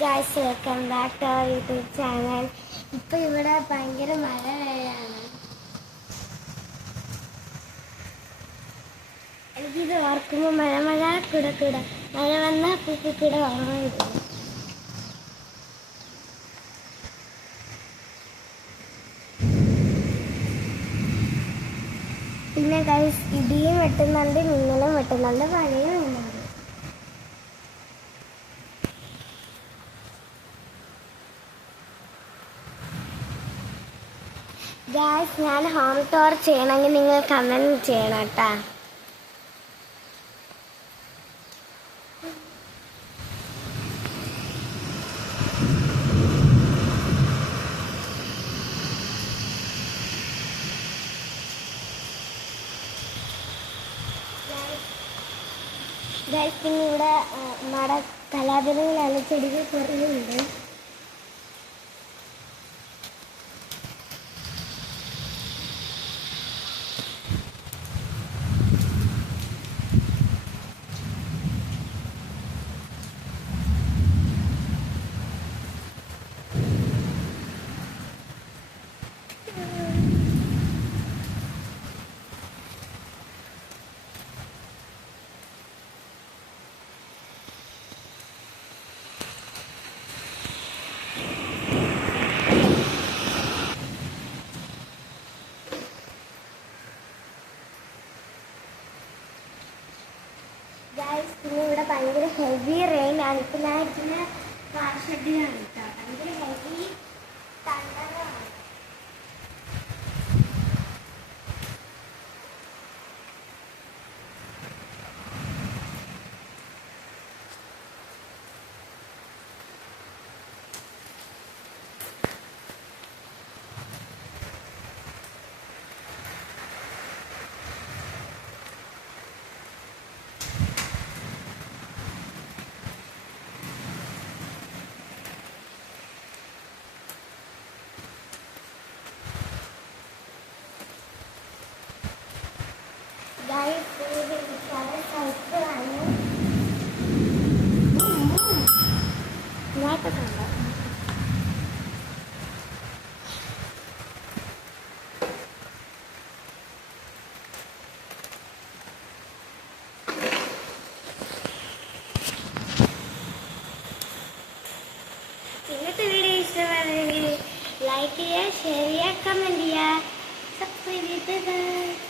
Guys, welcome back to our YouTube channel. ഇപ്പോൾ ഇവിടെ ഭയങ്കര മഴ പെയ്യാണ്. എനിക്കിത് ഓർക്കുമ്പോൾ മഴ കുട മഴ വന്നാൽ പൂക്കുട ഓർമ്മ വരും. പിന്നെ ഗൈസ്, ഇടിയും വെട്ടുന്നുണ്ട്, മിന്നലും വെട്ടുന്നുണ്ട്, മഴയും വരുന്നുണ്ട്. ഗൈസ്, ഞാൻ ഹോം ടൂർ ചെയ്യണമെങ്കിൽ നിങ്ങൾ കമൻറ്റ് ചെയ്യണം കേട്ടോ. ഗൈസ്, പിന്നെ ഇവിടെ നമ്മുടെ കലാപരയിലുള്ള ചെടികൾ കുറേ ഉണ്ട്. ഗൈസ്, പിന്നെ ഇവിടെ ഭയങ്കര ഹെവി റെയിൻ ആണ്. ഇപ്പം ഞാൻ ഇരിക്കുന്ന കാർഷെഡിലാണ് കേട്ടോ. ഭയങ്കര ഹെവി തണ്ടറാണ്. ഗൈസ്, ഇത് സൈക്കിളാണ്. ഇങ്ങോട്ട് കണ്ടോ? ഇന്നത്തെ വീഡിയോ ഇഷ്ടമാണെങ്കിൽ ലൈക്ക് ചെയ്യുക, ഷെയർ ചെയ്യുക, കമൻറ്റ് ചെയ്യുക, സബ്സ്ക്രൈബ് ചെയ്യുക.